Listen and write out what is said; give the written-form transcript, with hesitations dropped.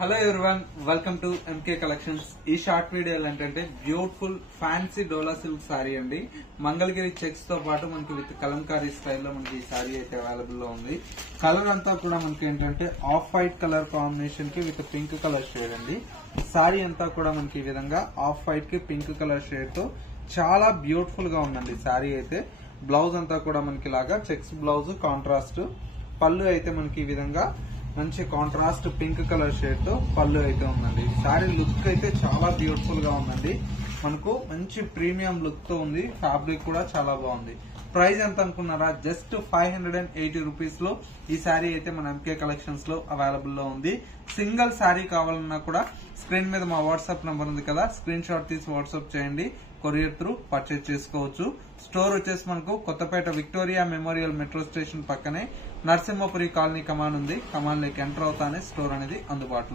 Hello everyone, welcome to MK collections. ఈ short వీడియోలు ఏంటంటే beautiful fancy Dola silk sari అండి. మంగళగిరి చెక్స్ తో పాటు మనకి విత్ కలంకారీ స్టైల్లో మనకి ఈ సారీ అయితే అవైలబుల్ లో ఉంది. కలర్ అంతా కూడా మనకి ఏంటంటే ఆఫ్ వైట్ కలర్ కాంబినేషన్ కి విత్ పింక్ కలర్ షేడ్ అండి. సారీ అంతా కూడా మనకి ఈ విధంగా ఆఫ్ వైట్ కి పింక్ కలర్ షేడ్ తో చాలా బ్యూటిఫుల్ గా ఉందండి సారీ అయితే. బ్లౌజ్ అంతా కూడా మనకి ఇలాగా చెక్స్ బ్లౌజ్, కాంట్రాస్ట్ పళ్ళు అయితే మనకి ఈ విధంగా మంచి కాంట్రాస్ట్ పింక్ కలర్ షేడ్ తో పళ్ళు అయితే ఉందండి. సారీ లుక్ అయితే చాలా బ్యూటిఫుల్ గా ఉందండి. మనకు మంచి ప్రీమియం లుక్ తో ఉంది. ఫ్యాబ్రిక్ కూడా చాలా బాగుంది. ప్రైస్ ఎంత అనుకున్నారా? జస్ట్ 580 రూపీస్ లో ఈ సారీ అయితే మన ఎంకే కలెక్షన్స్ లో అవైలబుల్ లో ఉంది. సింగిల్ సారీ కావాలన్నా కూడా స్క్రీన్ మీద మా వాట్సాప్ నంబర్ ఉంది కదా, స్క్రీన్ షాట్ తీసి వాట్సాప్ చేయండి. కొరియర్ త్రూ పర్చేజ్ చేసుకోవచ్చు. స్టోర్ వచ్చేసి మనకు Kothapet Victoria memorial metro station పక్కనే నరసింహపురి కాలనీ కమాన్ ఉంది. కమాన్ లోకి ఎంటర్ అవుతానే స్టోర్ అనేది అందుబాటులో